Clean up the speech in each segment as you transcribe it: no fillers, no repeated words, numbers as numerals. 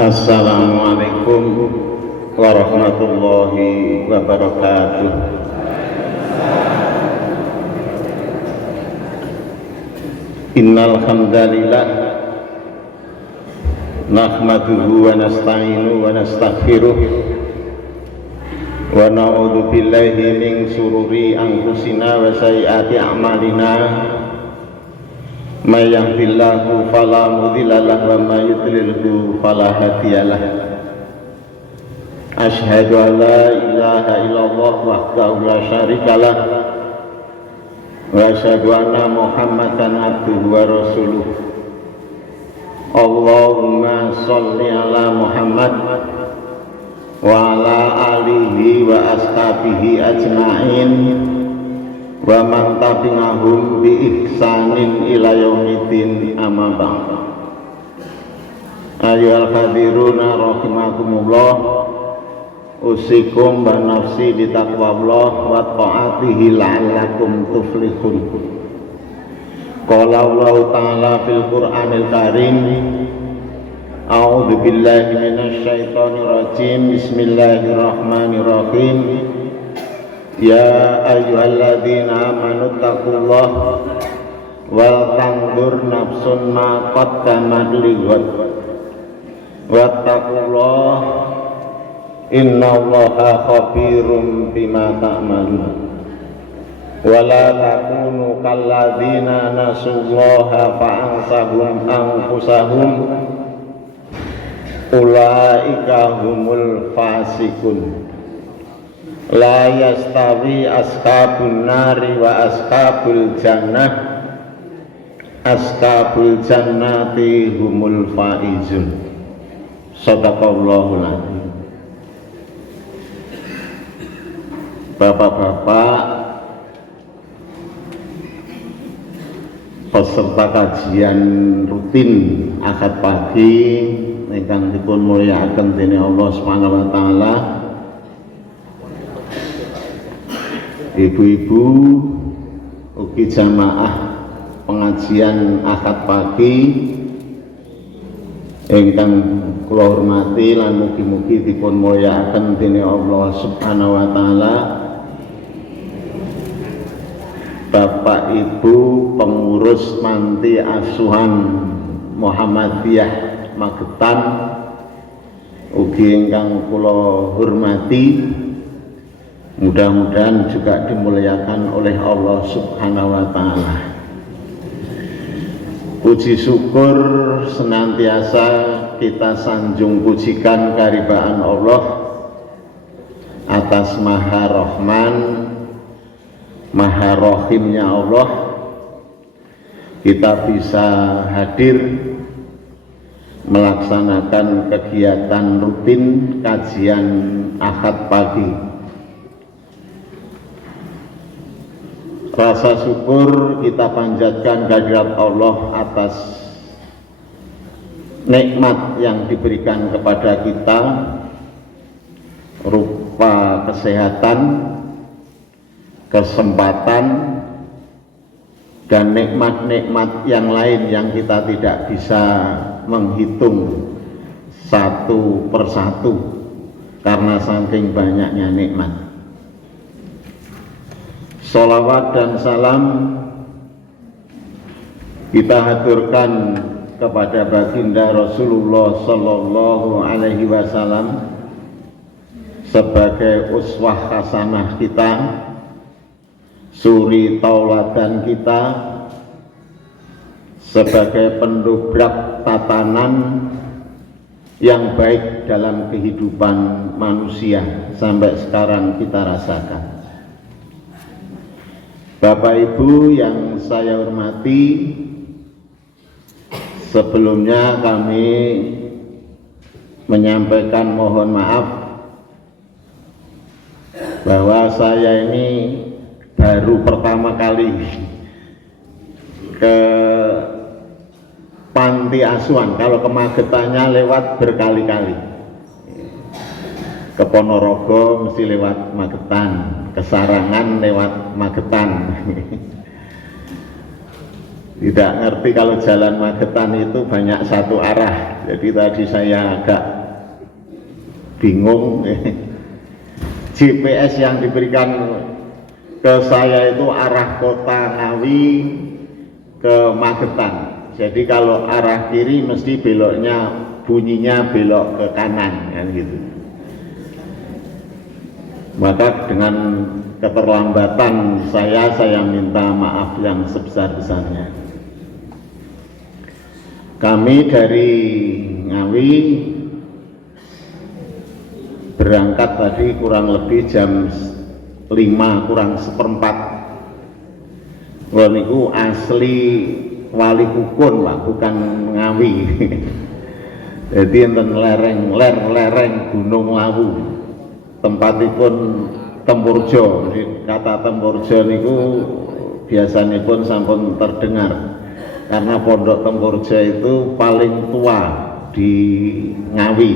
Assalamualaikum warahmatullahi wabarakatuh. Innal hamdalillah nahmaduhu wa nasta'inu wa nastaghfiruh wa na'udzu billahi min shururi anfusina wa sayyiati a'malina. May yahdihillahu fala mudilla lahu wa may yudlilhu fala hadiyalah. Asyhadu an la ilaha illallah wahdahu la syarikalah wa asyhadu anna Muhammadan abduhu wa rasuluh. Allahumma sholli ala Muhammad wa ala alihi wa ashabihi ajma'in wa man tabi'ahum bi ihsanin ila yaumiddin, amma ba'd. Ayyuhal hadiruna rahimakumullah, usikum wa nafsi bi taqwallah wa ta'atihi la'allakum tuflihun. Qala Allah ta'ala fil Qur'anil Karim, a'udzu billahi minasy syaithanir rajim, bismillahirrahmanirrahim. Ya ayyuhalladzina amanu taqullaha wal tanzur nafsun ma qaddamat lighad wattaqullaha innallaha khabirum bima ta'malun. Wala takunu kalladzina nasullaha fa'ansahum anfusahum ulaika humul fasikun. La yastawi ashabun nari wa ashabul jannah, ashabul jannati humul faizun. Shadaqallahul adzim. Bapak-bapak peserta kajian rutin Ahad pagi ingkang dipun mulyakaken dening Allah Subhanahu wa taala, ibu-ibu ugi jamaah pengajian Ahad pagi ingkang kula hormati lan mugi-mugi dipun mulyakaken dening Allah Subhanahu wa taala. Bapak Ibu pengurus Manti Asuhan Muhammadiyah Magetan ugi ingkang kula hormati, mudah-mudahan juga dimuliakan oleh Allah Subhanahu wa taala. Puji syukur senantiasa kita sanjung pujikan karibaan Allah atas Maha Rahman Maha Rahimnya Allah, kita bisa hadir melaksanakan kegiatan rutin kajian Ahad pagi. Rasa syukur kita panjatkan kehadirat Allah atas nikmat yang diberikan kepada kita rupa kesehatan, kesempatan, dan nikmat-nikmat yang lain yang kita tidak bisa menghitung satu persatu karena saking banyaknya nikmat. Sholawat dan salam kita haturkan kepada baginda Rasulullah Sallallahu Alaihi Wasallam sebagai uswah hasanah kita, suri tauladan kita, sebagai pendobrak tatanan yang baik dalam kehidupan manusia sampai sekarang kita rasakan. Bapak Ibu yang saya hormati, sebelumnya kami menyampaikan mohon maaf bahwa saya ini baru pertama kali ke panti asuhan. Kalau ke Magetannya lewat berkali-kali, ke Ponorogo mesti lewat Magetan, ke Sarangan lewat Magetan. Tidak ngerti kalau jalan Magetan itu banyak satu arah, jadi tadi saya agak bingung. GPS yang diberikan ke saya itu arah kota Ngawi ke Magetan, jadi kalau arah kiri mesti beloknya bunyinya belok ke kanan kan gitu. Maka dengan keterlambatan saya minta maaf yang sebesar-besarnya. Kami dari Ngawi berangkat tadi kurang lebih jam 5 kurang seperempat. Niku asli Wali Kukun Pak, bukan Ngawi. Jadi enten lereng Gunung Lawu. Tempatipun Tempurjo. Kata Tempurjo niku biasanya pun sampun terdengar. Karena Pondok Tempurjo itu paling tua di Ngawi.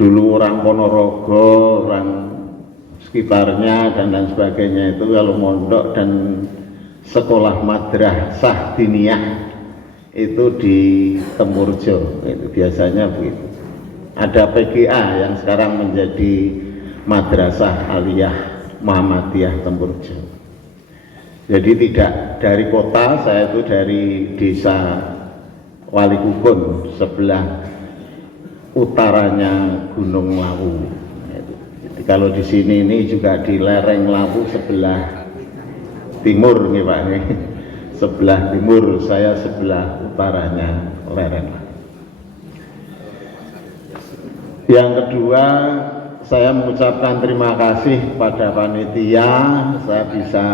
Dulu orang Ponorogo, orang sekitarnya dan lain sebagainya itu kalau mondok dan sekolah madrasah diniyah itu di Tempurjo, itu biasanya begitu. Ada PGA yang sekarang menjadi Madrasah Aliyah Muhammadiyah Tempurjo. Jadi tidak dari kota, saya itu dari desa Wali Kukun, sebelah utaranya Gunung Lawu. Jadi kalau di sini ini juga di lereng Lawu sebelah timur nih Pak, nih. Sebelah timur, saya sebelah utaranya lereng. Yang kedua, saya mengucapkan terima kasih pada panitia, saya bisa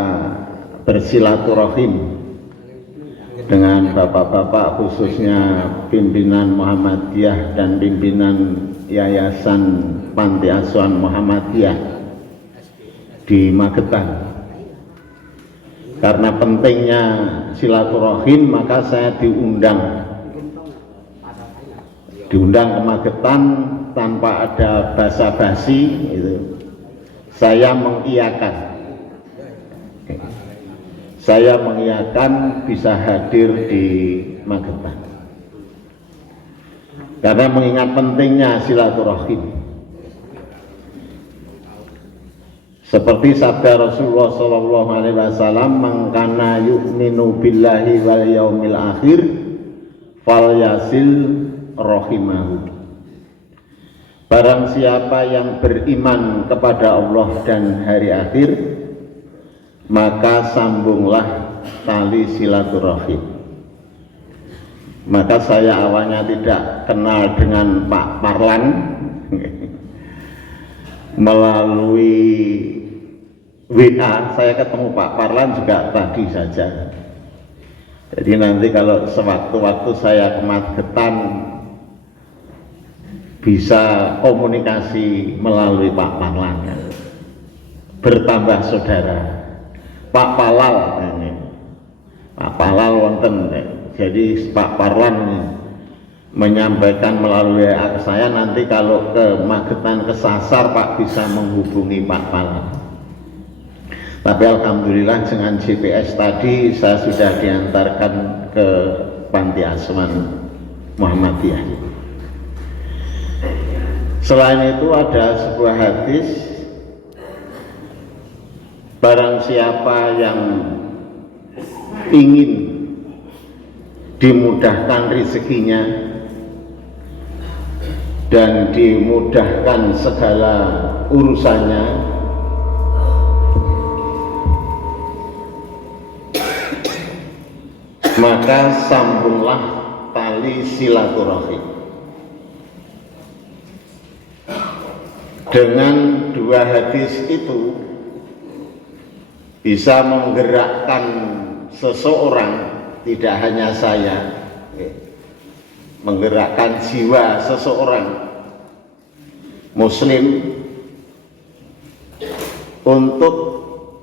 bersilaturahim dengan bapak-bapak khususnya pimpinan Muhammadiyah dan pimpinan Yayasan Panti Asuhan Muhammadiyah di Magetan. Karena pentingnya silaturahim, maka saya diundang ke Magetan tanpa ada basa-basi. Itu saya mengiyakan bisa hadir di Magetan karena mengingat pentingnya silaturahim. Seperti sabda Rasulullah SAW, "Man kana yu'minu billahi wal yaumil akhir falyasil rahimahu." Barang siapa yang beriman kepada Allah dan hari akhir, maka sambunglah tali silaturahim. Maka saya awalnya tidak kenal dengan Pak Parlan, melalui WA saya ketemu Pak Parlan juga tadi saja. Jadi nanti kalau sewaktu-waktu saya ke Magetan bisa komunikasi melalui Pak Parlan, bertambah saudara. Pak Palal ini, Pak Palal wonten. Jadi Pak Parlan menyampaikan melalui WA saya, nanti kalau ke Magetan kesasar Pak bisa menghubungi Pak Palal. Tapi alhamdulillah dengan GPS tadi saya sudah diantarkan ke Panti Asuhan Muhammadiyah. Selain itu ada sebuah hadis, barang siapa yang ingin dimudahkan rezekinya dan dimudahkan segala urusannya, maka sambunglah tali silaturahim. Dengan dua hadis itu bisa menggerakkan seseorang, tidak hanya saya, menggerakkan jiwa seseorang muslim untuk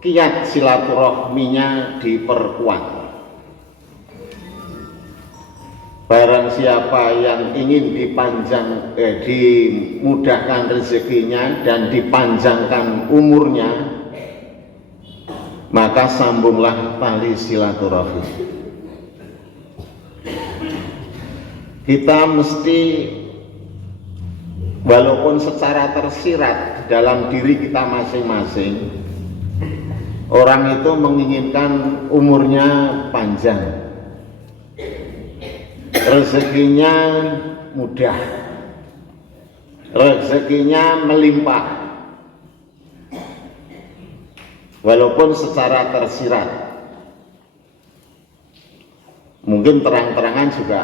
kiat silaturahminya diperkuat. Barang siapa yang ingin dimudahkan rezekinya dan dipanjangkan umurnya, maka sambunglah tali silaturahim. Kita mesti, walaupun secara tersirat dalam diri kita masing-masing, orang itu menginginkan umurnya panjang, rezekinya mudah, rezekinya melimpah, walaupun secara tersirat. Mungkin terang-terangan juga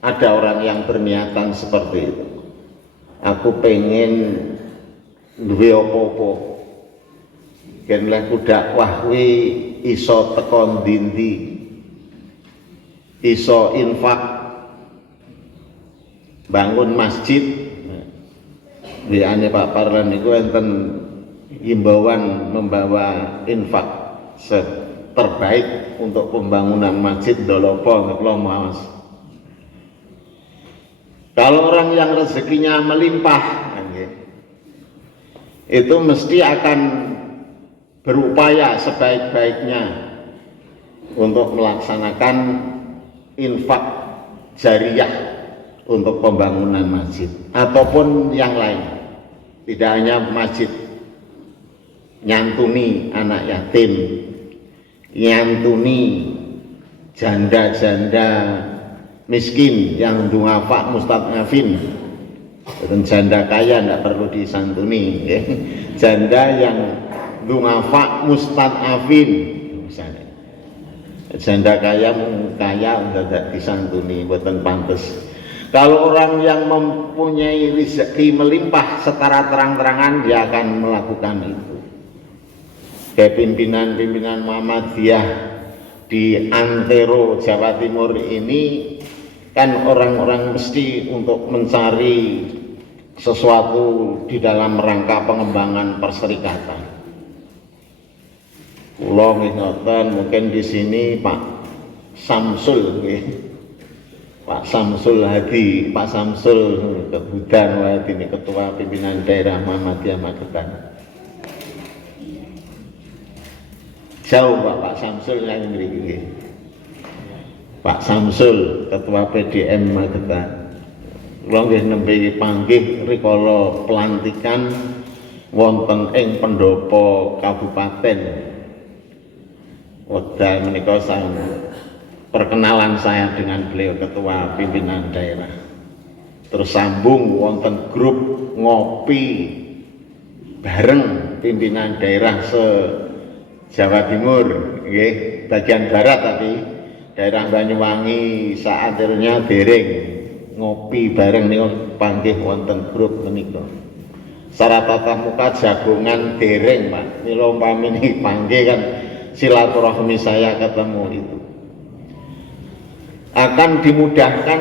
ada orang yang berniatan seperti itu. Aku pengen duwe apa-apa, ken leku dakwah kuwi iso tekon ndi-ndi, iso infak, bangun masjid. Liane Pak Parlan niku enten himbauan membawa infak terbaik untuk pembangunan masjid Dolopo kula maos. Kalau orang yang rezekinya melimpah, itu mesti akan berupaya sebaik-baiknya untuk melaksanakan infak jariyah untuk pembangunan masjid ataupun yang lain. Tidak hanya masjid, nyantuni anak yatim, nyantuni janda-janda miskin yang duafa mustadafin. Dan janda kaya tidak perlu disantuni, ya. Janda yang duafa mustadafin misalnya. Janda kaya tidak disantuni, buatan pantas. Kalau orang yang mempunyai rezeki melimpah secara terang-terangan, dia akan melakukan itu. Kayak pimpinan-pimpinan Muhammadiyah di Antero Jawa Timur ini kan orang-orang mesti untuk mencari sesuatu di dalam rangka pengembangan perserikatan. Kula ngoten, mungkin di sini Pak Samsul, Pak Samsul Hadi, Pak Samsul Kebudan, ini ketua pimpinan daerah Muhammadiyah Magetan. Jauh Pak Samsul yang mriki. Pak Samsul ketua PDM Magetan. Kula nggih nembe panggih rikala pelantikan wonten ing pendopo kabupaten. Wekdal menika perkenalan saya dengan beliau ketua pimpinan daerah. Terus sambung wonten grup ngopi bareng pimpinan daerah se Jawa Timur, nggih, bagian barat tapi daerah Banyuwangi saatirnya dereng ngopi bareng niku panggih wonten grup menika. Secara tatap muka jagongan dereng, Pak. Mila umpami niki panggih kan silaturahmi saya ketemu itu akan dimudahkan,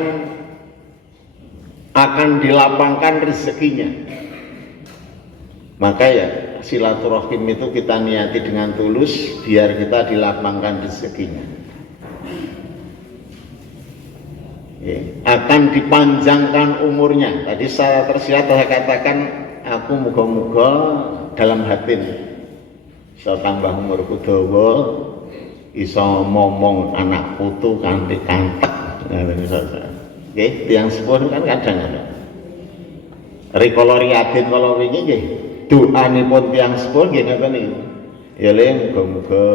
akan dilapangkan rezekinya. Maka ya silaturahim itu kita niati dengan tulus biar kita dilapangkan rezekinya. Akan dipanjangkan umurnya. Tadi secara tersirat saya katakan aku muga-muga dalam hati iso tambah umurku dawa, iso momong anak putu kanthi kantek. Nggih, tiyang sepuh kan kadang-kadang. Rikala riyaden kala wingi nggih, doanipun tiyang sepuh nggih ngoten niku. Ya le muga-muga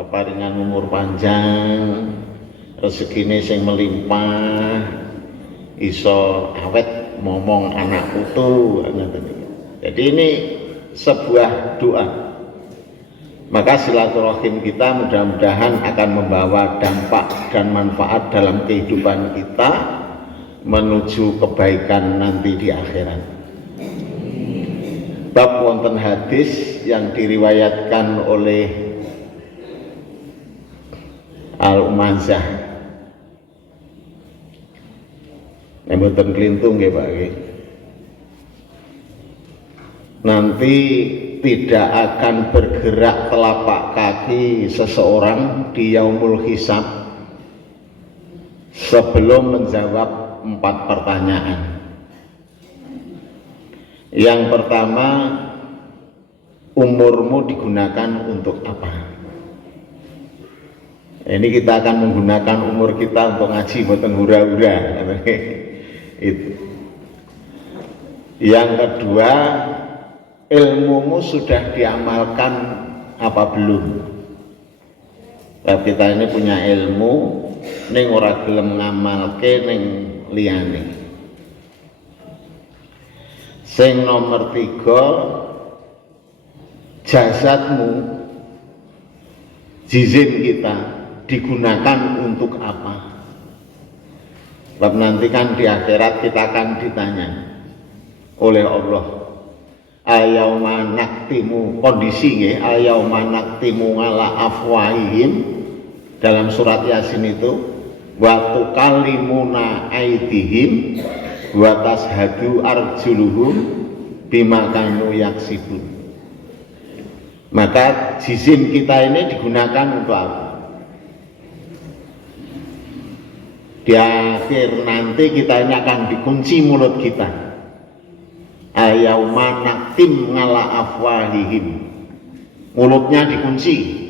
keparingan umur panjang, rezekine sing melimpah, iso awet momong anak putu ngoten niku. Jadi ini sebuah doa. Maka silaturahim kita mudah-mudahan akan membawa dampak dan manfaat dalam kehidupan kita menuju kebaikan nanti di akhirat. Bab wonten hadis yang diriwayatkan oleh Al-Umazah. Mboten kelintung nggih Pak nggih. Nanti tidak akan bergerak telapak kaki seseorang di yaumul hisab sebelum menjawab 4 pertanyaan. Yang pertama, umurmu digunakan untuk apa? Ini kita akan menggunakan umur kita untuk ngaji, buatan hura-hura. Itu. Yang kedua, ilmumu sudah diamalkan apa belum? Kalau kita ini punya ilmu, ning ora gelem ngamalke ning liyane. Sing nomor 3, jasadmu, jizim kita digunakan untuk apa? Sebab nanti kan di akhirat kita akan ditanya oleh Allah, ayauma naktimu, kondisi ya, ayauma naktimu ala afwahihim, dalam surat Yasin itu, wa tukallimuna aydihim wa tashhadu arjuluhum bima kanu yaksibun. Maka jizim kita ini digunakan untuk apa? Di akhir nanti kita ini akan dikunci mulut kita. Ayauma naktim ngala afwahihim, mulutnya dikunci.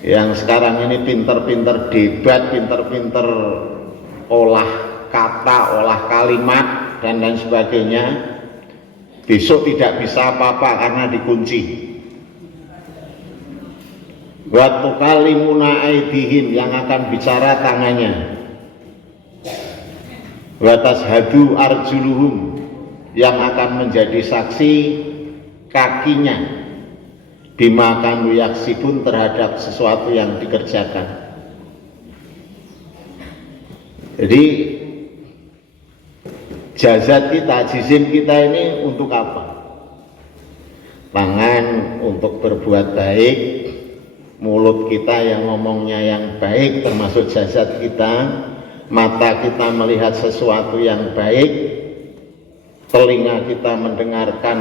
Yang sekarang ini pinter-pinter debat, pinter-pinter olah kata, olah kalimat dan lain sebagainya, besok tidak bisa apa-apa karena dikunci. Wa tukallimuna aydihim, yang akan bicara tangannya. Wa tashhadu arjuluhum, yang akan menjadi saksi kakinya. Bima kanu yaksibun, terhadap sesuatu yang dikerjakan. Jadi jasad kita, jisim kita ini untuk apa? Tangan untuk berbuat baik, mulut kita yang ngomongnya yang baik termasuk jasad kita, mata kita melihat sesuatu yang baik, telinga kita mendengarkan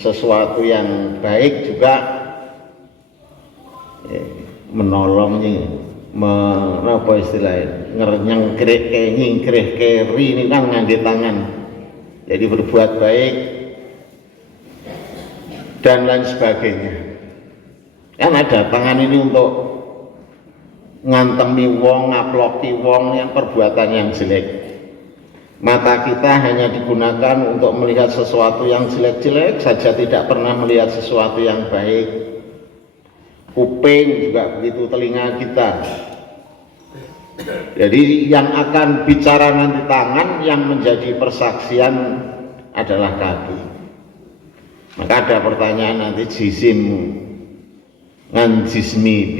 sesuatu yang baik juga, menolongnya, apa istilahnya, nyengkrih keri ini kan ngangge tangan, jadi berbuat baik dan lain sebagainya. Kan ada tangan ini untuk ngantemi wong, ngaploki wong, yang perbuatan yang jelek. Mata kita hanya digunakan untuk melihat sesuatu yang jelek-jelek saja, tidak pernah melihat sesuatu yang baik. Kuping juga begitu, telinga kita. Jadi yang akan bicara nanti tangan, yang menjadi persaksian adalah kaki. Maka ada pertanyaan nanti, jisimmu ngan jismi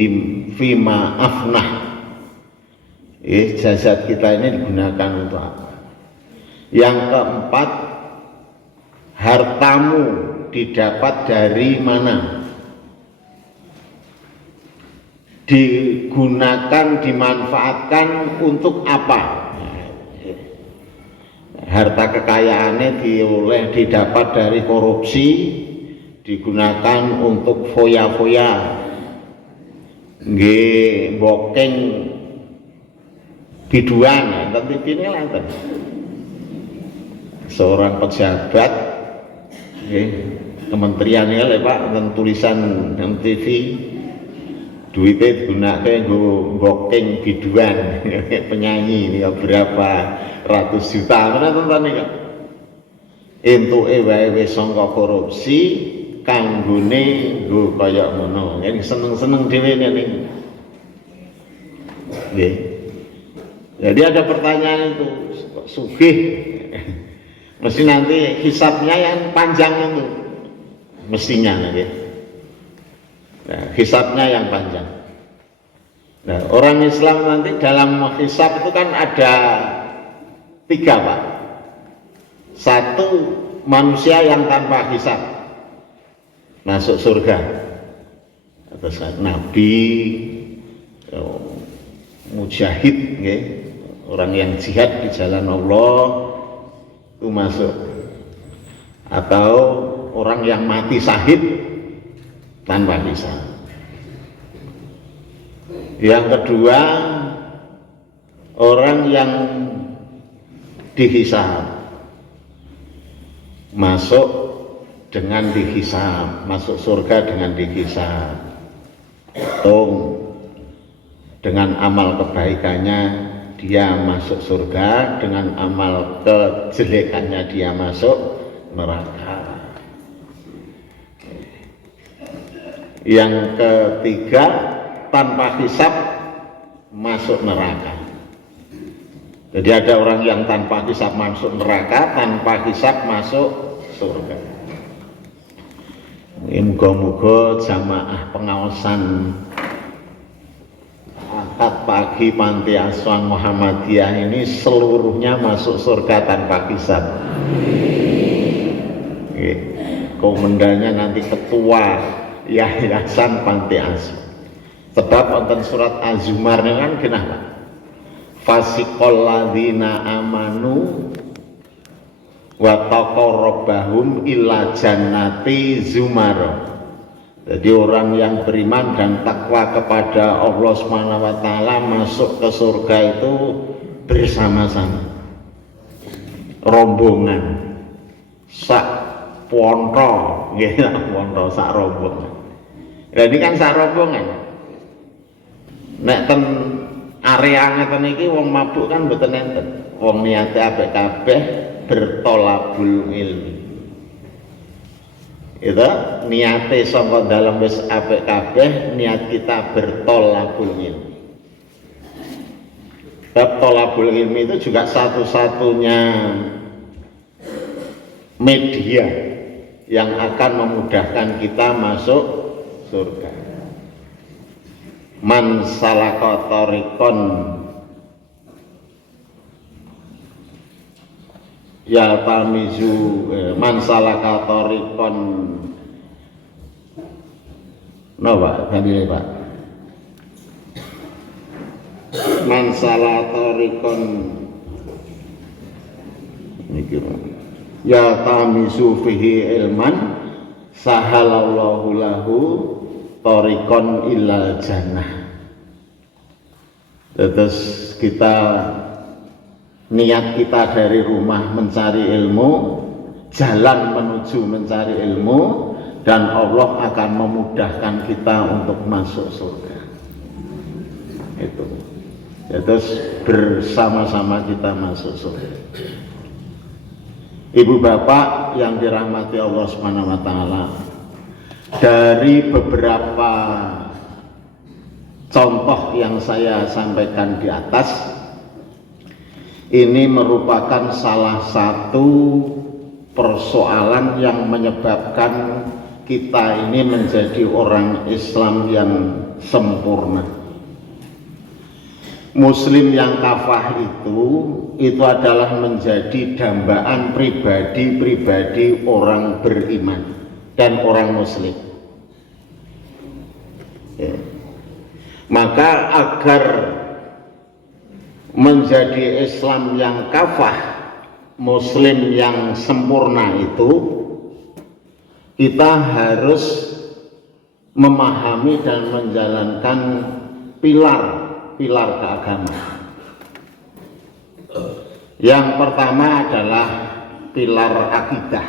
fima afnah, jasad kita ini digunakan untuk apa? Yang keempat, hartamu didapat dari mana? Digunakan, dimanfaatkan untuk apa? Harta kekayaannya didapat dari korupsi, digunakan untuk foya-foya, nggih bokeng biduan, nanti ini lah seorang pejabat, kementeriannya lah Pak, dan tulisan MTV, duitnya digunakan nggo bokeng biduan, penyanyi ini berapa ratus juta, mana tonton nih kak? Entuke wae wis sangka korupsi, kanggone nggo kaya ngono. Ini seneng-seneng dhewe nih. Nggih. Jadi ada pertanyaan itu, sugih. Mesti nanti hisabnya yang panjang itu, mestinya gitu. Nah, hisabnya yang panjang. Nah, orang Islam nanti dalam hisab itu kan ada 3 Pak. 1, manusia yang tanpa hisab masuk surga. Terus nabi, mujahid, orang yang jihad di jalan Allah itu masuk, atau orang yang mati syahid tanpa hisab. Yang kedua, orang yang dihisab masuk dengan dihisab, masuk surga dengan dihisab. Hitung dengan amal kebaikannya dia masuk surga, dengan amal kejelekannya dia masuk neraka. Yang ketiga, tanpa hisab masuk neraka. Jadi ada orang yang tanpa hisab masuk neraka, tanpa hisab masuk surga. Muga-muga jamaah pengawasan akad pagi Panti Asuhan Muhammadiyah ini seluruhnya masuk surga tanpa hisab. Komandannya nanti ketua Yayasan Panti Asuhan. Sebab wonten surat Az-Zumar kan kenapa? Fasiqal ladzina amanu wa taqarrabahum ila jannati zumar. Jadi orang yang beriman dan takwa kepada Allah Subhanahu wa taala masuk ke surga itu bersama-sama. Rombongan. Sak ponto, nggih, ponto sak rombongan. Lah ini kan sak rombongan. Nek ten area ngeten iki wong mabuk kan mboten enten. Wong niate apik kabeh bertolabul ilmi. Itu niate saka dalam wis apik kabeh, niat kita bertolabul ilmi. Bertolabul ilmi itu juga satu-satunya media yang akan memudahkan kita masuk surga. Man salaka tariqan ya tamizu man salaka tariqan napa ganti Pak, man salaka tariqan niki ya tamizu fihi ilman sahalallahu lahu tariqan ilal jannah. Terus kita niat kita dari rumah mencari ilmu, jalan menuju mencari ilmu, dan Allah akan memudahkan kita untuk masuk surga. Itu. Terus bersama-sama kita masuk surga. Ibu bapak yang dirahmati Allah Subhanahu wa taala, dari beberapa contoh yang saya sampaikan di atas ini merupakan salah satu persoalan yang menyebabkan kita ini menjadi orang Islam yang sempurna. Muslim yang kafah itu adalah menjadi dambaan pribadi-pribadi orang beriman dan orang muslim. Ya. Maka agar menjadi Islam yang kafah, Muslim yang sempurna itu, kita harus memahami dan menjalankan pilar keagamaan. Yang pertama adalah pilar akidah.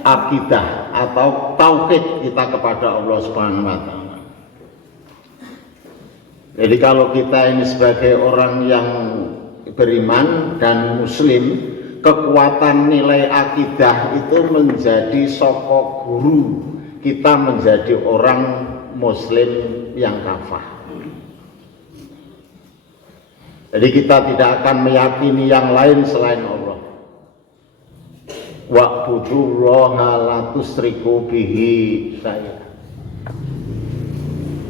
Akidah atau tauhid kita kepada Allah Subhanahu wa taala. Jadi kalau kita ini sebagai orang yang beriman dan muslim, kekuatan nilai akidah itu menjadi sokok guru kita menjadi orang muslim yang kafah. Jadi kita tidak akan meyakini yang lain selain Allah. Wa'budullaha la tusriku bihi syai'an.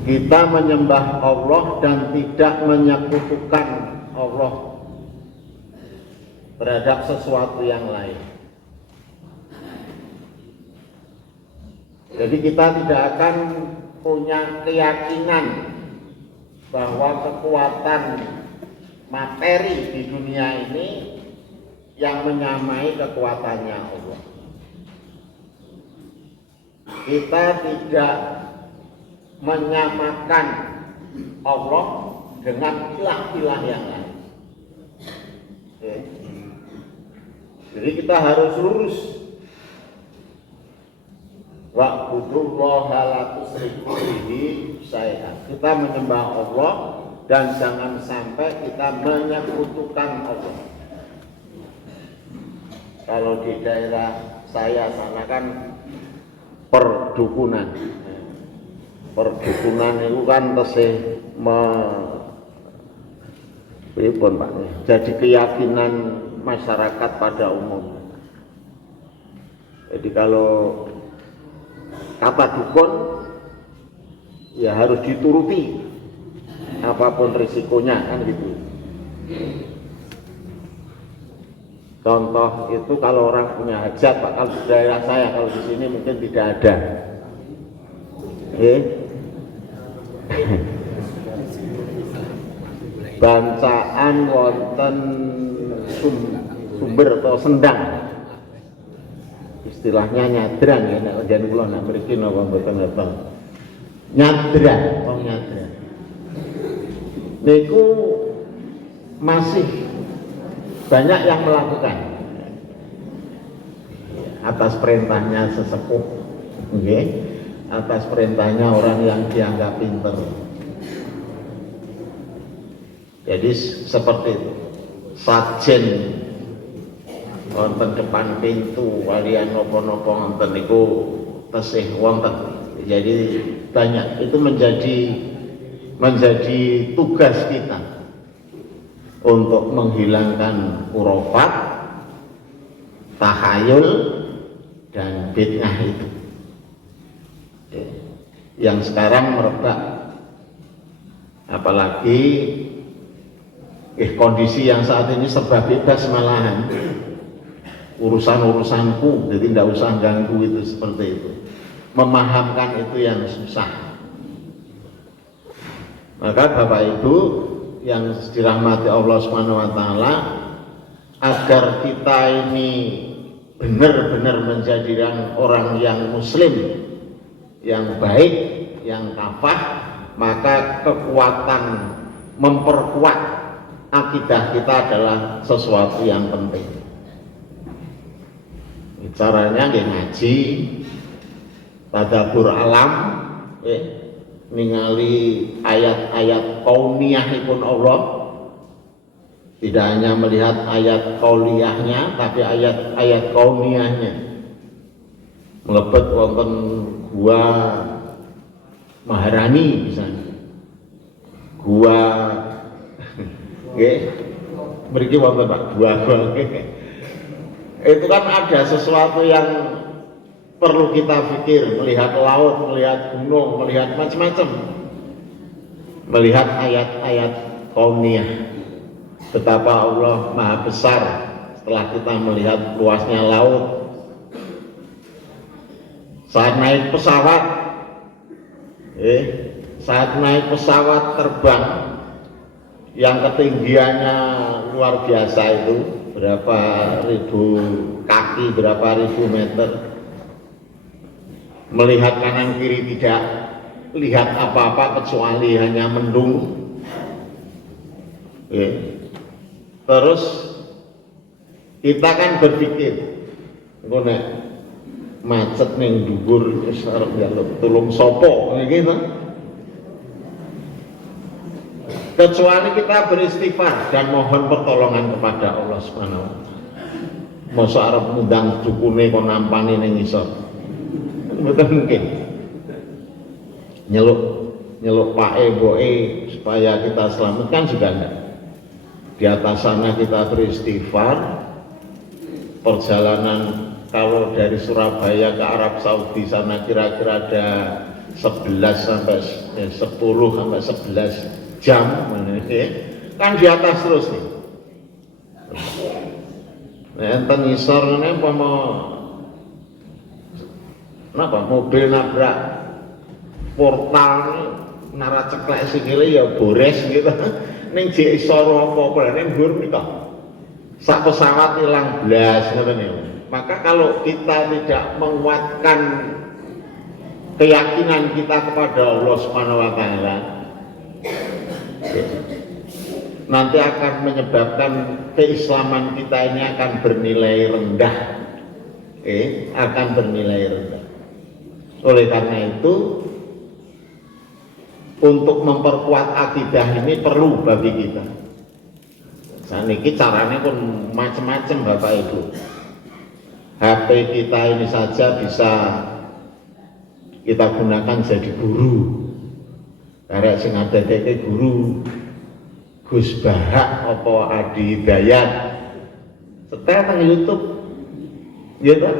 Kita menyembah Allah dan tidak menyekutukan Allah terhadap sesuatu yang lain. Jadi kita tidak akan punya keyakinan bahwa kekuatan materi di dunia ini yang menyamai kekuatannya Allah. Kita tidak menyamakan Allah dengan ilah-ilah yang lain. Jadi kita harus lurus. Wa'budullaha la tusyriku bihi syai'an. Kita menyembah Allah dan jangan sampai kita menyekutukan Allah. Kalau di daerah saya sana kan perdukunan. Perdukunan itu kan tesih Pak, jadi keyakinan masyarakat pada umumnya. Jadi kalau kata dukun ya harus dituruti apapun risikonya kan gitu. Contoh itu kalau orang punya hajat, Pak, kalau di daerah saya, kalau di sini mungkin tidak ada. Bancaan wonten sumber atau sendang. Istilahnya nyadran ya, nek jan kula nak mriki napa mboten ngertos. Nyadran, wong nyadran. Niku masih banyak yang melakukan atas perintahnya sesepuh, nggih, atas perintahnya orang yang dianggap pinter. Jadi seperti itu, sajen wonten depan pintu walian nopo-nopo wonten niku tesih wonten. Jadi banyak, itu menjadi tugas kita untuk menghilangkan khurafat, tahayul dan bid'ah itu yang sekarang merebak, apalagi kondisi yang saat ini serba bebas malahan, urusanku, jadi tidak usah ganggu, itu seperti itu. Memahamkan itu yang susah. Maka Bapak Ibu yang dirahmati Allah Subhanahu wa taala, agar kita ini benar-benar menjadikan orang yang muslim, yang baik, yang kafah, maka kekuatan memperkuat akidah kita adalah sesuatu yang penting. Caranya ngaji, tadabbur alam, ningali ayat-ayat kauniyahipun Allah, tidak hanya melihat ayat kauliyahnya, tapi ayat-ayat kauniyahnya. Melebet wonten gua Maharani misalnya, gua mriki wonten Pak, gua itu kan ada sesuatu yang perlu kita pikir, melihat laut, melihat gunung, melihat macam-macam, melihat ayat-ayat kauniyah, betapa Allah maha besar. Setelah kita melihat luasnya laut, saat naik pesawat terbang yang ketinggiannya luar biasa, itu berapa ribu kaki, berapa ribu meter, melihat kanan kiri tidak lihat apa-apa kecuali hanya mendung. Terus kita kan berpikir, nek macet ning dhuwur wis arep njaluk tulung sapa gitu. Kecuali kita beristighfar dan mohon pertolongan kepada Allah Subhanahu wa taala. Mosok arep ngundang dukune kok nampani ning ngisor. Mboten mungkin. Nyeluk pake mboke supaya kita selamatkan juga enggak. Di atas sana kita beristighfar. Perjalanan kalau dari Surabaya ke Arab Saudi sana kira-kira ada 10 sampai 11 jam, kan di atas terus nih. Enten ngisor ini napa mobil nabrak portal nara ceklek sikile ya bores gitu. Ning jek isor apa-apa ning dhuwur nika. Sak pesawat ilang blas ngoten niku. Maka kalau kita tidak menguatkan keyakinan kita kepada Allah Subhanahu wa taala, nanti akan menyebabkan keislaman kita ini akan bernilai rendah, akan bernilai rendah. Oleh karena itu, untuk memperkuat akidah ini perlu bagi kita. Saniki caranya pun macam-macam Bapak Ibu. HP kita ini saja bisa kita gunakan jadi guru. Karena sing ada guru Gus Bahak apa Adi Hidayat setel nang YouTube gitu.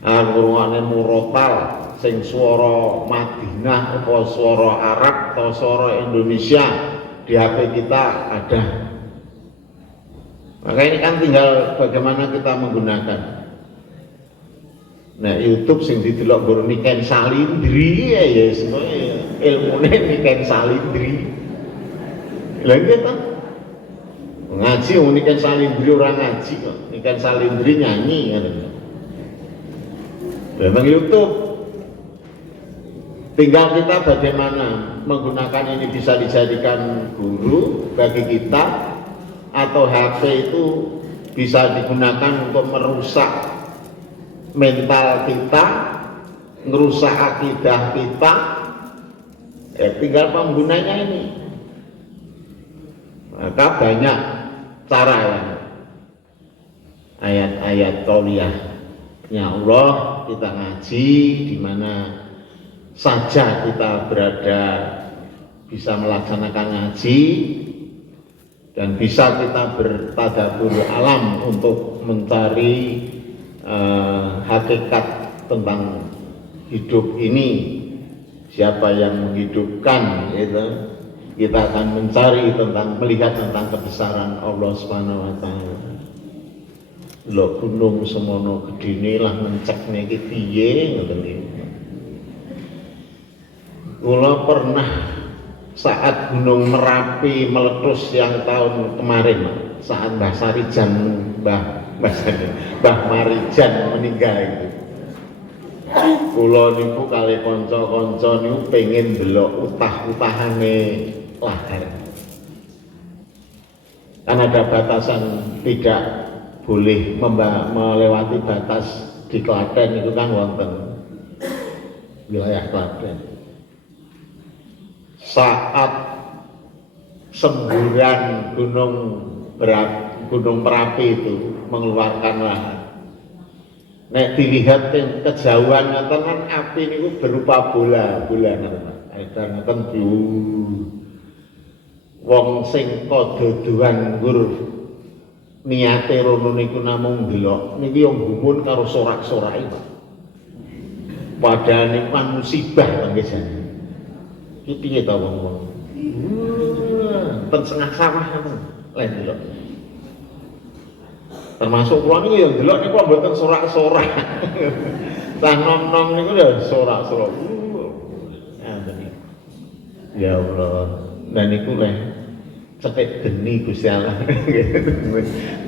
Ngrungokne murotal sing swara Madinah apa swara Arab atau swara Indonesia di HP kita ada. Maka ini kan tinggal bagaimana kita menggunakan. Nah, YouTube sing didelok guru Niken Salindri ya semuanya ilmune Niken Salindri. Lha gitu. Ngaji Niken Salindri orang ngaji kok. Niken Salindri nyanyi kan. Memang YouTube. Tinggal kita bagaimana menggunakan ini bisa dijadikan guru bagi kita atau HP itu bisa digunakan untuk merusak mental kita, merusak akidah kita. Tinggal penggunanya ini. Maka banyak cara ya. Ayat-ayat qauliyahnya Allah kita ngaji di mana saja kita berada bisa melaksanakan ngaji dan bisa kita bertadabbur alam untuk mencari hakikat tentang hidup ini, siapa yang menghidupkan itu. Kita akan mencari tentang, melihat tentang kebesaran Allah Subhanahu wa taala. Lho gunung semono gedene lah mencekne iki piye ngoten iki. Kula pernah saat Gunung Merapi meletus yang tahun kemarin, saat Mbah Sarijan, Mbah Marijan meninggal itu. Kula niku kali kanca-kanca niku pengen delok utah-utahane lahar. Kan ada batasan tidak boleh melewati batas di Klaten itu kan wonten wilayah Klaten. Saat semburan Gunung Merapi itu mengeluarkan lahar. Nek dilihat kejauhan ngoten kan api niku berupa bola-bola ngoten. Edan ngoten wong sing kododoan nggur niate rono niku namung ndelok niki yo gumun karo sorak-sorake Pak. Padahal niku kan musibah nggih jan. Iki piye ta wong-wong? Ten tengah sawah ngoten. Lha ndelok. Termasuk kula niku ya ndelok niku mboten sorak-sorak. Lah nom-nom niku ya sorak-sorak. Ya Allah. Nah niku leh cekek geni Gusti Allah.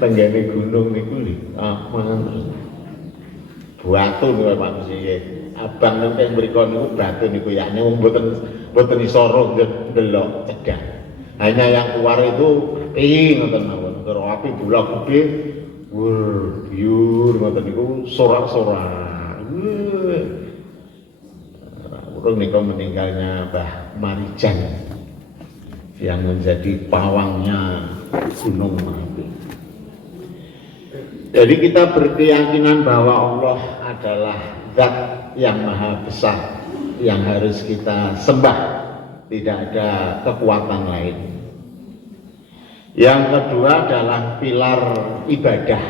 Tenggane gunung niku lho. Aman terus. Batu niku Pak Gusti. Abang niku teng mriku niku batu niku ya wong mboten iso ndelok cedak. Hanya yang keluar itu api ngoten mawon. Karo api bola gede biur ngoten niku sorak-sorak. Urung niku meninggalnya Mbah Marijan yang menjadi pawangnya Gunung Merapi. Jadi kita berkeyakinan bahwa Allah adalah zat yang maha besar yang harus kita sembah, tidak ada kekuatan lain. Yang kedua adalah pilar ibadah.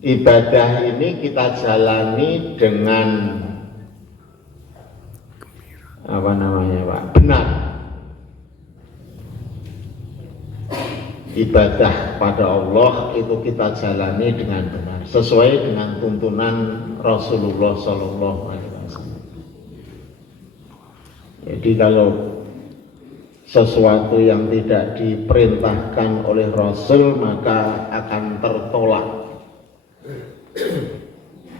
Ibadah ini kita jalani dengan apa namanya Pak? Benar. Ibadah pada Allah itu kita jalani dengan benar, sesuai dengan tuntunan Rasulullah Sallallahu Alaihi Wasallam. Jadi kalau sesuatu yang tidak diperintahkan oleh Rasul maka akan tertolak.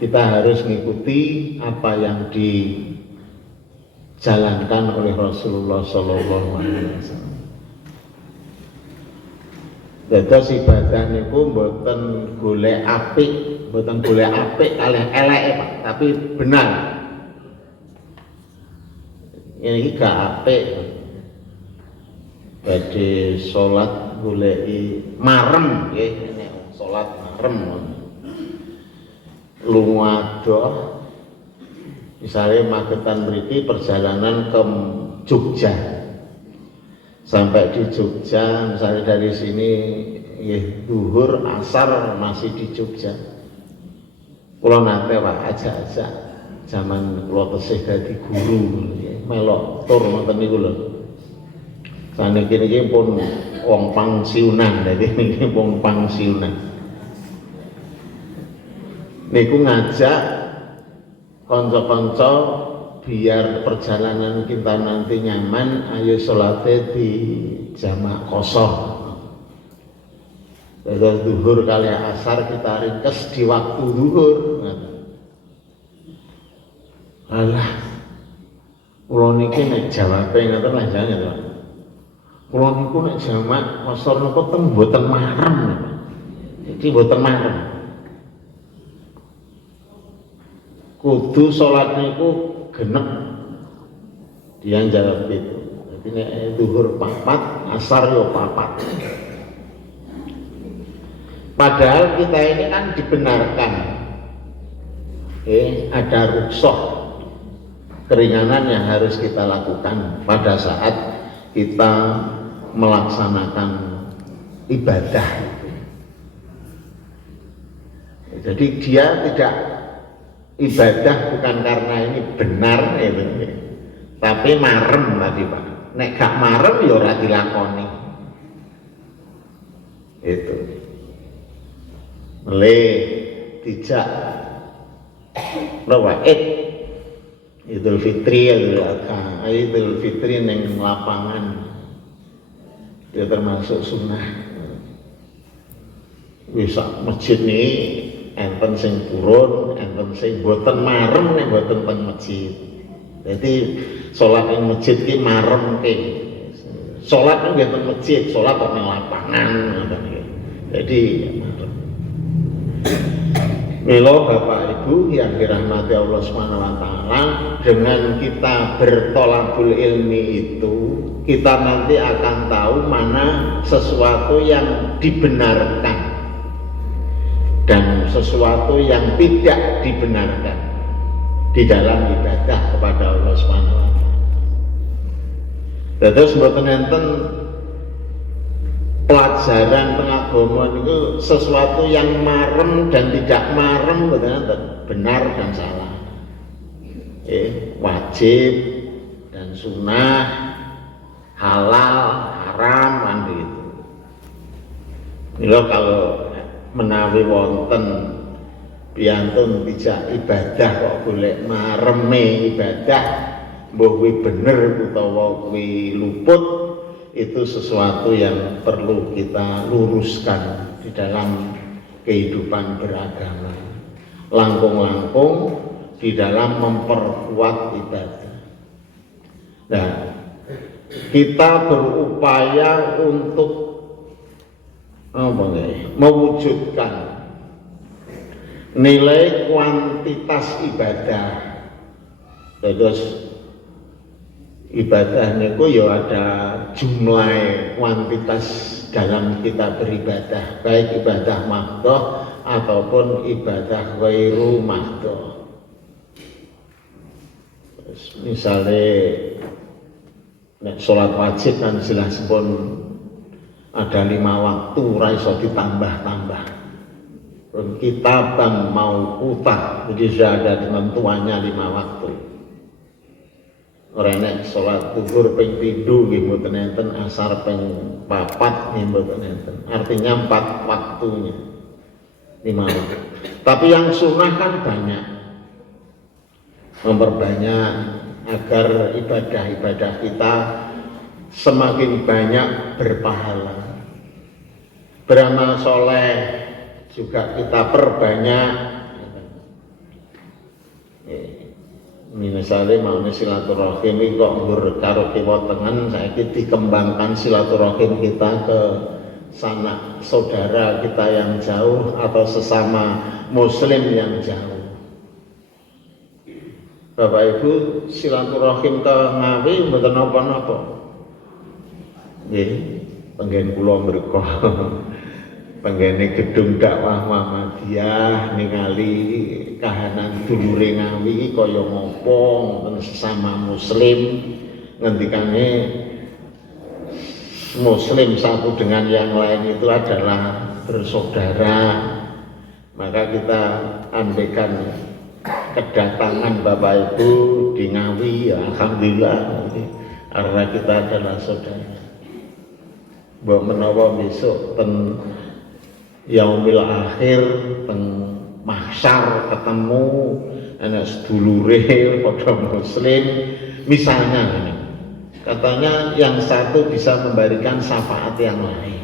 Kita harus mengikuti apa yang dijalankan oleh Rasulullah Sallallahu Alaihi Wasallam. Dados ibadah niku mboten golek apik, mboten golek apik kalih eleke Pak, tapi benar. Ini gak apik. Badhe salat goleki marem nggih, nek salat marem. Lunga adoh misalnya magetan mriki perjalanan ke Jogja. Sampai di Jogja, misalnya dari sini zuhur, asar masih di Jogja. Kula nate Pak ajak-ajak zaman kula tesih dadi guru melok tur ngoten niku lho. Saniki niki pun wong pangsiunan, dadi niki wong pangsiunan. Niku ngajak kanca-kanca biar perjalanan kita nanti nyaman, ayo sholatnya di jamak kosong. Terus zuhur kali asar kita ringkes di waktu zuhur. Alah, kula niki nek jawabe ngoten lah jangan to. Kula niku nek jamak kosong niku mboten marem. Jadi mboten marem. Kudu sholat niku genep. Dia jawab itu. Jadi nek zuhur papat, asar yo papat. Padahal kita ini kan dibenarkan. Ada rukhsah keringanan yang harus kita lakukan pada saat kita melaksanakan ibadah. Jadi dia tidak ibadah bukan karena ini benar itu, tapi marem tadi Pak. Nek gak marem ya ora dilakoni. Itu. Le dijak Id Idul Fitri, Idul Fitri ning lapangan. Dia termasuk sunnah. Bisa masjid ini enten sing purun, enten sing boten marem nek boten teng masjid. Jadi salat ing masjid ki marem ki. Salat nggih teng masjid, salat kok ning lapangan ngoten iki. Jadi marem. Mila Bapak Ibu yang dirahmati Allah Subhanahu wa taala, dengan kita bertolabul ilmi itu, kita nanti akan tahu mana sesuatu yang dibenarkan dan sesuatu yang tidak dibenarkan di dalam ibadah kepada Allah Subhanahu wa taala. Terus mboten enten pelajaran pengagama itu sesuatu yang marem dan tidak marem, mboten enten benar dan salah. Wajib dan sunnah, halal, haram kan begitu. Mila kalau menawi wonten piantun tidak ibadah kok golek mareme ibadah, mbuh kuwi bener utawa kuwi luput, itu sesuatu yang perlu kita luruskan di dalam kehidupan beragama. Langkung-langkung di dalam memperkuat ibadah. Nah, kita berupaya untuk mewujudkan nilai kuantitas ibadah. Terus ibadah niku ya ada jumlah kuantitas dalam kita beribadah, baik ibadah mahdhah ataupun ibadah ghairu mahdhah. Misalnya nek sholat wajib kan jelas pun ada 5 waktu, ora iso ditambah-tambah. Kita bang mau utah, jadi sudah ada ketentuannya 5 waktu. Ora nek sholat zuhur ping 3 nggih mboten enten, asar ping 4 nggih mboten enten. Artinya 4 waktunya. 5 waktu. Tapi yang sunnah kan banyak. Memperbanyak agar ibadah-ibadah kita semakin banyak berpahala. Beramal soleh juga kita perbanyak. Misalnya mau silaturahim ini kok karo kiwa tengen, saiki dikembangkan silaturahim kita ke sanak saudara kita yang jauh atau sesama muslim yang jauh. Bapak Ibu, silaturahim ke Ngawi mboten napa-napa. Nggih, penggen kula mriko. Penggene gedung dakwah Muhammadiyah ningali kahanan dulure Ngawi kaya ngopo ngoten sesama muslim, ngendikane muslim satu dengan yang lain itu adalah bersaudara. Maka kita andaikan kedatangan Bapak Ibu di Ngawi, ya alhamdulillah, karena kita adalah saudara. Mbok menawa besok ten yaumil akhir teng mahsyar ketemu anak sedulure padha muslim misalnya ini. Katanya yang satu bisa memberikan syafaat yang lain.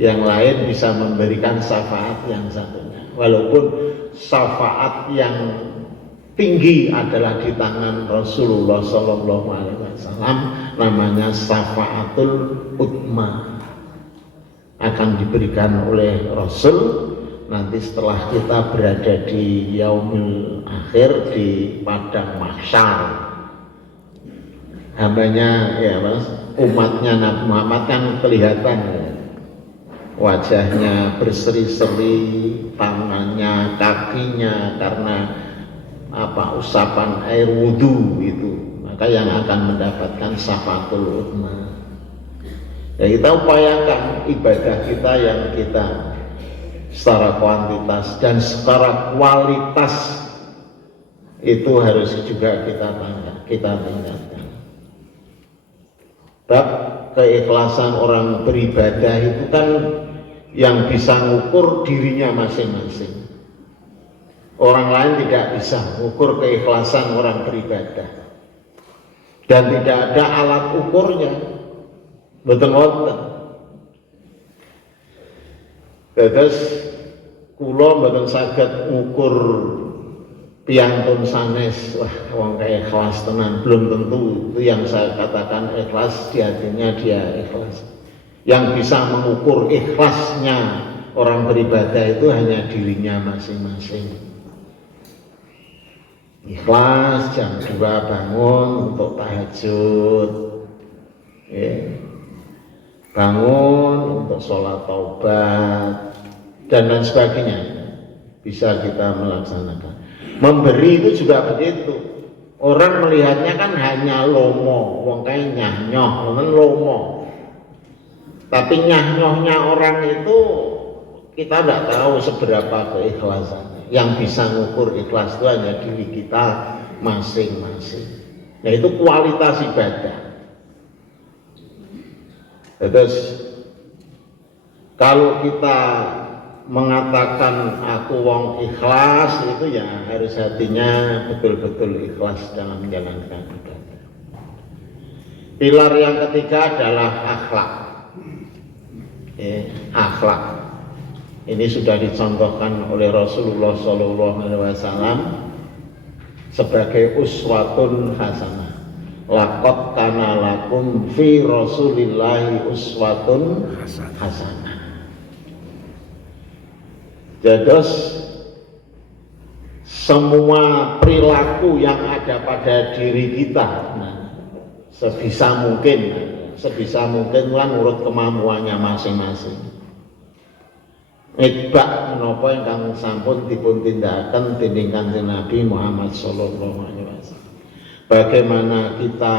Yang lain bisa memberikan syafaat yang satunya. Walaupun syafaat yang tinggi adalah di tangan Rasulullah SAW, namanya syafaatul utma, akan diberikan oleh Rasul nanti setelah kita berada di yaumil akhir di padang mahsyar. Hambanya ya Mas, umatnya Nabi Muhammad kan kelihatan wajahnya berseri-seri, tangannya, kakinya karena usapan air wudhu itu, maka yang akan mendapatkan syafaatul utma. Ya kita upayakan ibadah kita yang kita secara kuantitas dan secara kualitas itu harus juga kita tingkatkan. Bab keikhlasan orang beribadah itu kan yang bisa mengukur dirinya masing-masing. Orang lain tidak bisa mengukur keikhlasan orang beribadah dan tidak ada alat ukurnya. Betul-betul. Terus kula mboten saged ngukur piantun sanes, wah wong kaya ikhlas tenan, belum tentu itu yang saya katakan ikhlas di hatinya dia ikhlas. Yang bisa mengukur ikhlasnya orang beribadah itu hanya dirinya masing-masing. Ikhlas jam 2 bangun untuk tahajud, bangun untuk sholat taubat dan lain sebagainya, bisa kita melaksanakan. Memberi itu juga begitu. Orang melihatnya kan hanya lomo, wong kae nyah-nyoh, lomo. Tapi nyah-nyohnya orang itu kita tidak tahu seberapa keikhlasannya. Yang bisa mengukur ikhlas itu hanya diri kita masing-masing. Nah itu kualitas ibadah. Terus kalau kita mengatakan aku wong ikhlas itu ya harus hatinya betul-betul ikhlas dalam menjalankan ibadah. Pilar yang ketiga adalah akhlak. Akhlak ini sudah dicontohkan oleh Rasulullah SAW sebagai uswatun hasanah. Laqad kana lakum fi Rasulillahi uswatun hasanah. Jadi semua perilaku yang ada pada diri kita, sebisa mungkin kan menurut kemampuannya masing-masing. Itba menapa ingkang sampun dipun tindakaken dening Kanjeng Nabi Muhammad sallallahu alaihi wasallam. Bagaimana kita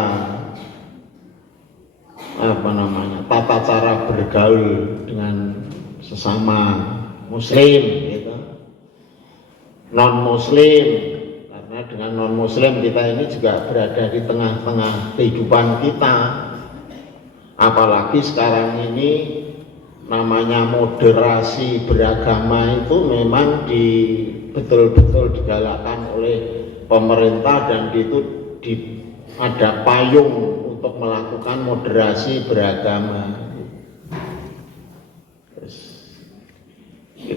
tata cara bergaul dengan sesama muslim gitu. Non muslim, karena dengan non muslim kita ini juga berada di tengah-tengah kehidupan kita. Apalagi sekarang ini namanya moderasi beragama itu memang betul-betul digalakkan oleh pemerintah dan itu ada payung untuk melakukan moderasi beragama.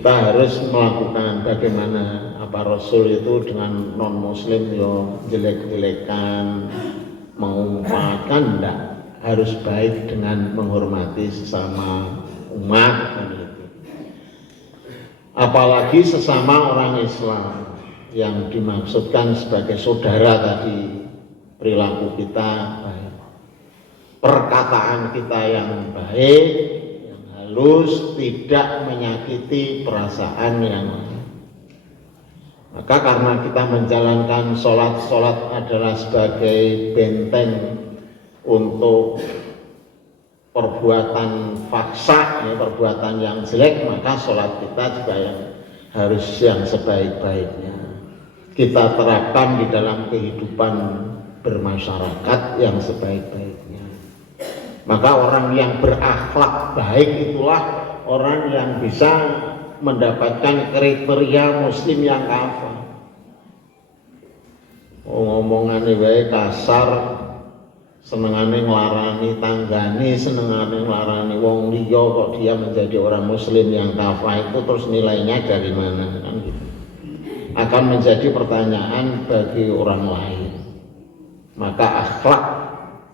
kita harus melakukan bagaimana apa Rasul itu dengan non muslim yo jelek-jelekan mengumpatkan, enggak, harus baik dengan menghormati sesama umat gitu. Apalagi sesama orang Islam yang dimaksudkan sebagai saudara tadi, perilaku kita baik, perkataan kita yang baik, yang halus, tidak menyakiti perasaan yang lain. Maka karena kita menjalankan sholat adalah sebagai benteng untuk perbuatan faksa, ya, perbuatan yang jelek, maka sholat kita juga yang harus yang sebaik-baiknya kita terapkan di dalam kehidupan bermasyarakat yang sebaik-baiknya. Maka orang yang berakhlak baik itulah orang yang bisa mendapatkan kriteria muslim yang kafah. Ngomongannya baik kasar, senengane nglarani tanggane, senengane nglarani wong liya, kok dia menjadi orang muslim yang kafah itu terus nilainya dari mana kan gitu. Akan menjadi pertanyaan bagi orang lain. Maka akhlak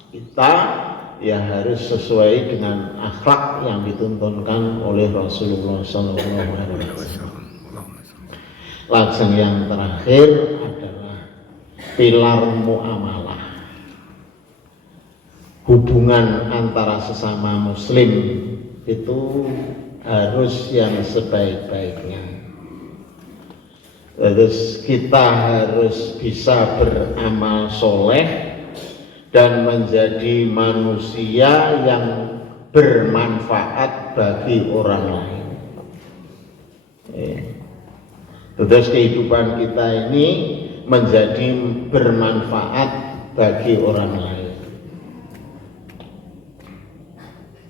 kita ya harus sesuai dengan akhlak yang dituntunkan oleh Rasulullah SAW. Lajeng yang terakhir adalah pilar muamalah. Hubungan antara sesama muslim itu harus yang sebaik-baiknya. Terus kita harus bisa beramal soleh dan menjadi manusia yang bermanfaat bagi orang lain. Terus kehidupan kita ini menjadi bermanfaat bagi orang lain.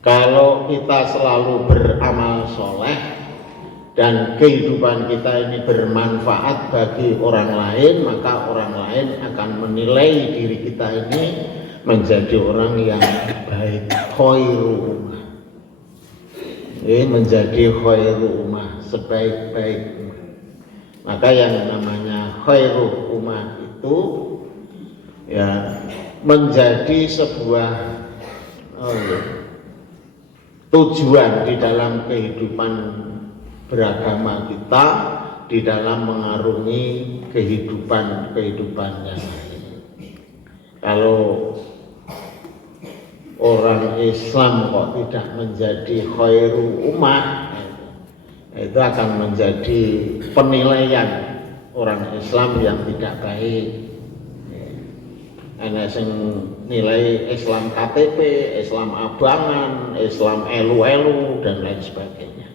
Kalau kita selalu beramal soleh dan kehidupan kita ini bermanfaat bagi orang lain, maka orang lain akan menilai diri kita ini menjadi orang yang baik, khairu ummah. Menjadi khairu ummah, sebaik-baik ummah. Maka yang namanya khairu ummah itu ya menjadi sebuah tujuan di dalam kehidupan beragama kita, di dalam mengarungi kehidupan yang lain. Kalau orang Islam kok tidak menjadi khairu ummah, itu akan menjadi penilaian orang Islam yang tidak baik. Ana sing nilai Islam KTP, Islam abangan, Islam elu-elu dan lain sebagainya.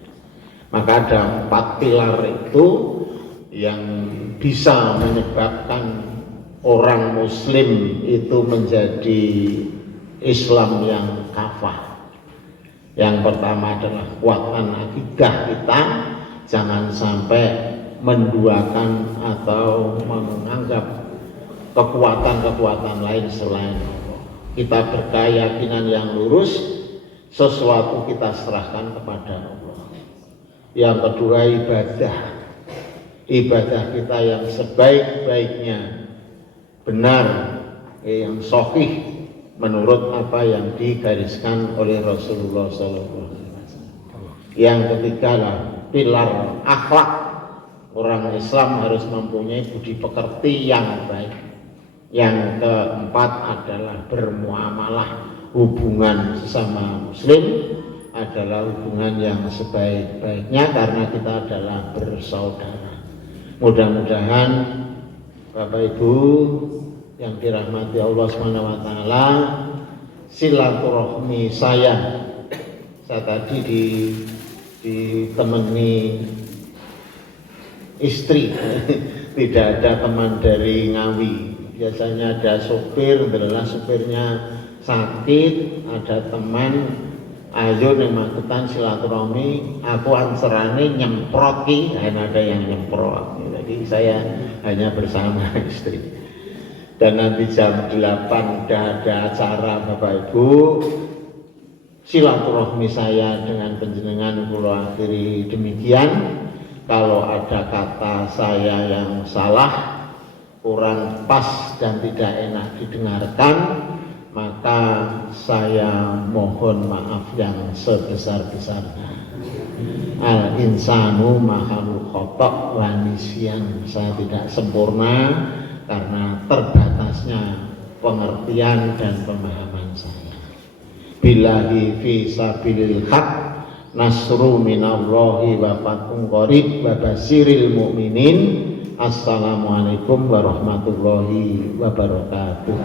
Maka ada 4 pilar itu yang bisa menyebabkan orang muslim itu menjadi Islam yang kafah. Yang pertama adalah kuatan akidah kita, jangan sampai menduakan atau menganggap kekuatan-kekuatan lain selain Allah. Kita berkeyakinan yang lurus, sesuatu kita serahkan kepada Allah. Yang kedua ibadah kita yang sebaik-baiknya benar, yang sahih menurut apa yang digariskan oleh Rasulullah SAW. Yang ketiga lah pilar akhlak. Orang Islam harus mempunyai budi pekerti yang baik. Yang keempat adalah bermuamalah, hubungan sesama muslim adalah hubungan yang sebaik-baiknya karena kita adalah bersaudara. Mudah-mudahan Bapak Ibu yang dirahmati Allah SWT, silaturahmi saya tadi ditemani istri, tidak ada teman dari Ngawi. Biasanya ada sopir, adalah sopirnya sakit, ada teman. Ayo ning Magetan silaturahmi, aku anserane nyemproti, ada yang nyemprot. Jadi saya hanya bersama istri. Dan nanti jam 8 udah ada acara Bapak Ibu. Silaturahmi saya dengan panjenengan kula akhiri demikian. Kalau ada kata saya yang salah, kurang pas dan tidak enak didengarkan, maka saya mohon maaf yang sebesar-besarnya. Al insanu mahalul khotok wa nisyan. Saya tidak sempurna karena terbatasnya pengertian dan pemahaman saya. Billahi fi sabilil haq nasru minallahi wa fathun qarib wa basyiril mu'minin. Assalamualaikum warahmatullahi wabarakatuh.